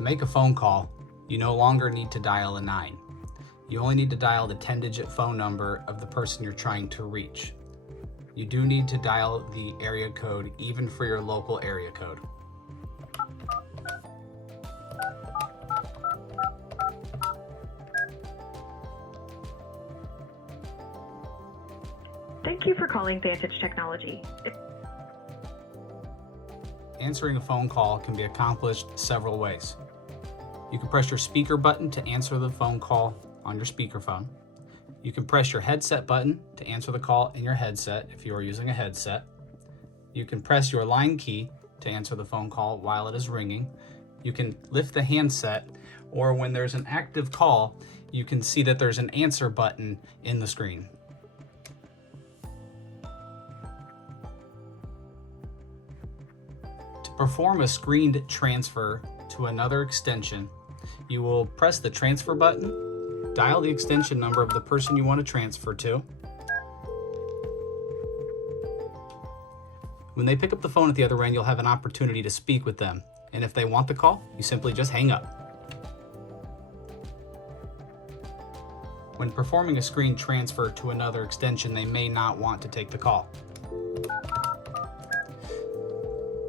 To make a phone call, you no longer need to dial a 9. You only need to dial the 10-digit phone number of the person you're trying to reach. You do need to dial the area code even for your local area code. Thank you for calling Vantage Technology. Answering a phone call can be accomplished several ways. You can press your speaker button to answer the phone call on your speakerphone. You can press your headset button to answer the call in your headset if you are using a headset. You can press your line key to answer the phone call while it is ringing. You can lift the handset, or when there's an active call, you can see that there's an answer button in the screen. To perform a screened transfer to another extension, you will press the transfer button, dial the extension number of the person you want to transfer to. When they pick up the phone at the other end, you'll have an opportunity to speak with them. And if they want the call, you simply just hang up. When performing a screen transfer to another extension, they may not want to take the call.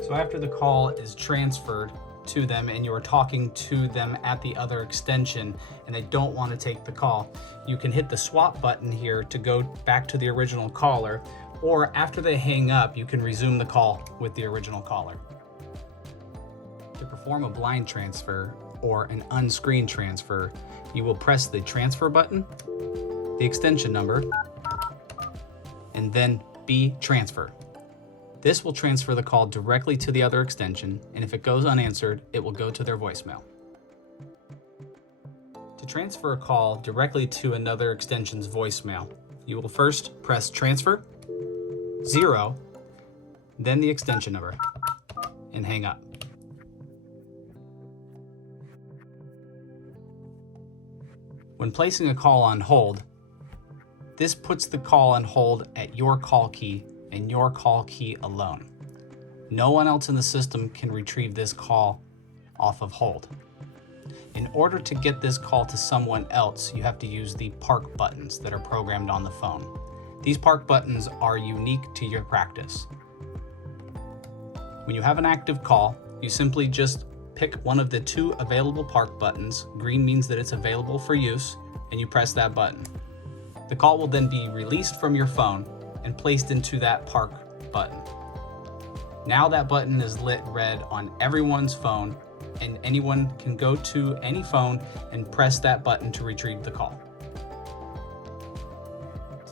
So after the call is transferred to them and you are talking to them at the other extension and they don't want to take the call, you can hit the swap button here to go back to the original caller, or after they hang up, you can resume the call with the original caller. To perform a blind transfer or an unscreened transfer, you will press the transfer button, the extension number, and then B transfer. This will transfer the call directly to the other extension, and if it goes unanswered, it will go to their voicemail. To transfer a call directly to another extension's voicemail, you will first press transfer, 0, then the extension number, and hang up. When placing a call on hold, this puts the call on hold at your call key and your call key alone. No one else in the system can retrieve this call off of hold. In order to get this call to someone else, you have to use the park buttons that are programmed on the phone. These park buttons are unique to your practice. When you have an active call, you simply just pick one of the 2 available park buttons. Green means that it's available for use, and you press that button. The call will then be released from your phone and placed into that park button. Now that button is lit red on everyone's phone, and anyone can go to any phone and press that button to retrieve the call.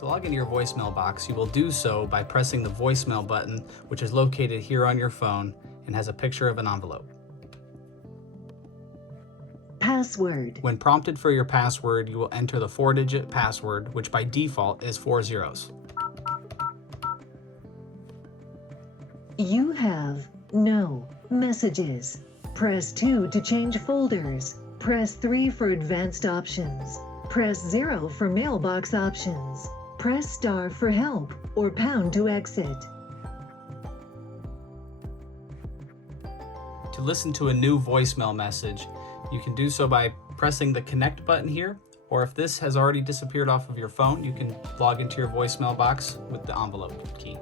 To log into your voicemail box, you will do so by pressing the voicemail button, which is located here on your phone and has a picture of an envelope. Password. When prompted for your password, you will enter the 4-digit password, which by default is 4 zeros. You have no messages. Press 2 to change folders. Press 3 for advanced options. Press 0 for mailbox options. Press star for help or pound to exit. To listen to a new voicemail message, you can do so by pressing the connect button here, or if this has already disappeared off of your phone, you can log into your voicemail box with the envelope key.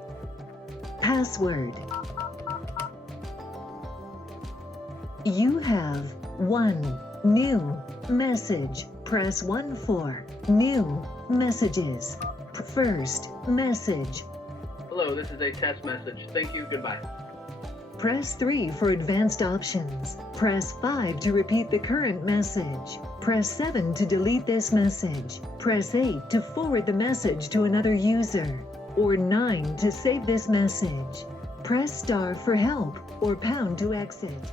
Password. You have 1 new message. Press 1 for new messages. First message. Hello, this is a test message. Thank you, goodbye. Press 3 for advanced options. Press 5 to repeat the current message. Press 7 to delete this message. Press 8 to forward the message to another user. Or 9 to save this message. Press star for help or pound to exit.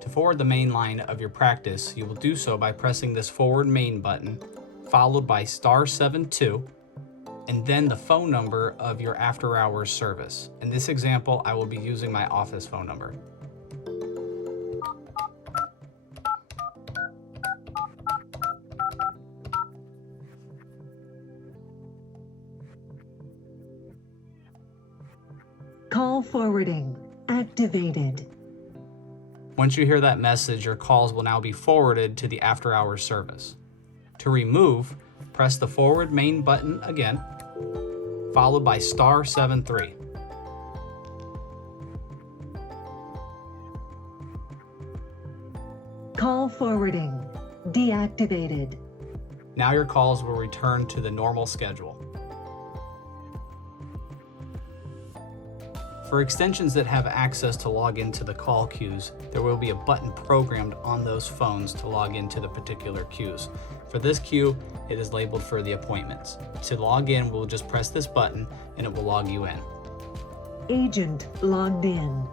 To forward the main line of your practice, you will do so by pressing this forward main button, followed by *72, and then the phone number of your after hours service. In this example, I will be using my office phone number. Call forwarding activated. Once you hear that message, your calls will now be forwarded to the after-hours service. To remove, press the forward main button again, followed by *73. Call forwarding deactivated. Now your calls will return to the normal schedule. For extensions that have access to log into the call queues, there will be a button programmed on those phones to log into the particular queues. For this queue, it is labeled for the appointments. To log in, we'll just press this button and it will log you in. Agent logged in.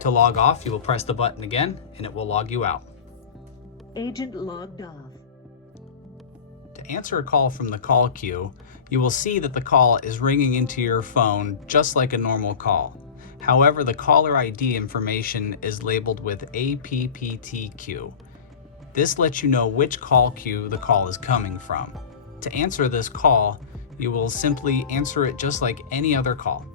To log off, you will press the button again and it will log you out. Agent logged off. To answer a call from the call queue, you will see that the call is ringing into your phone just like a normal call. However, the caller ID information is labeled with APPTQ. This lets you know which call queue the call is coming from. To answer this call, you will simply answer it just like any other call.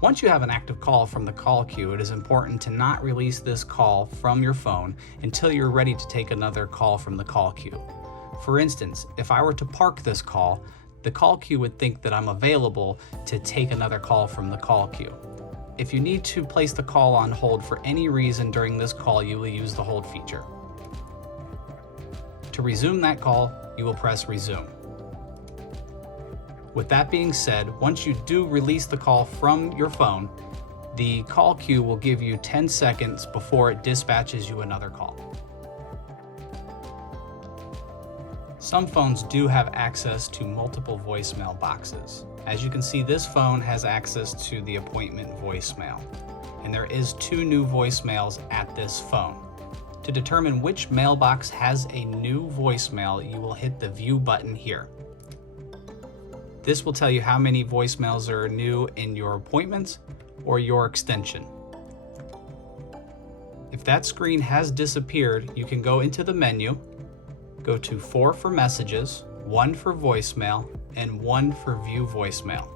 Once you have an active call from the call queue, it is important to not release this call from your phone until you're ready to take another call from the call queue. For instance, if I were to park this call, the call queue would think that I'm available to take another call from the call queue. If you need to place the call on hold for any reason during this call, you will use the hold feature. To resume that call, you will press resume. With that being said, once you do release the call from your phone, the call queue will give you 10 seconds before it dispatches you another call. Some phones do have access to multiple voicemail boxes. As you can see, this phone has access to the appointment voicemail, and there is 2 new voicemails at this phone. To determine which mailbox has a new voicemail, you will hit the view button here. This will tell you how many voicemails are new in your appointments or your extension. If that screen has disappeared, you can go into the menu, go to 4 for messages, 1 for voicemail, and 1 for view voicemail.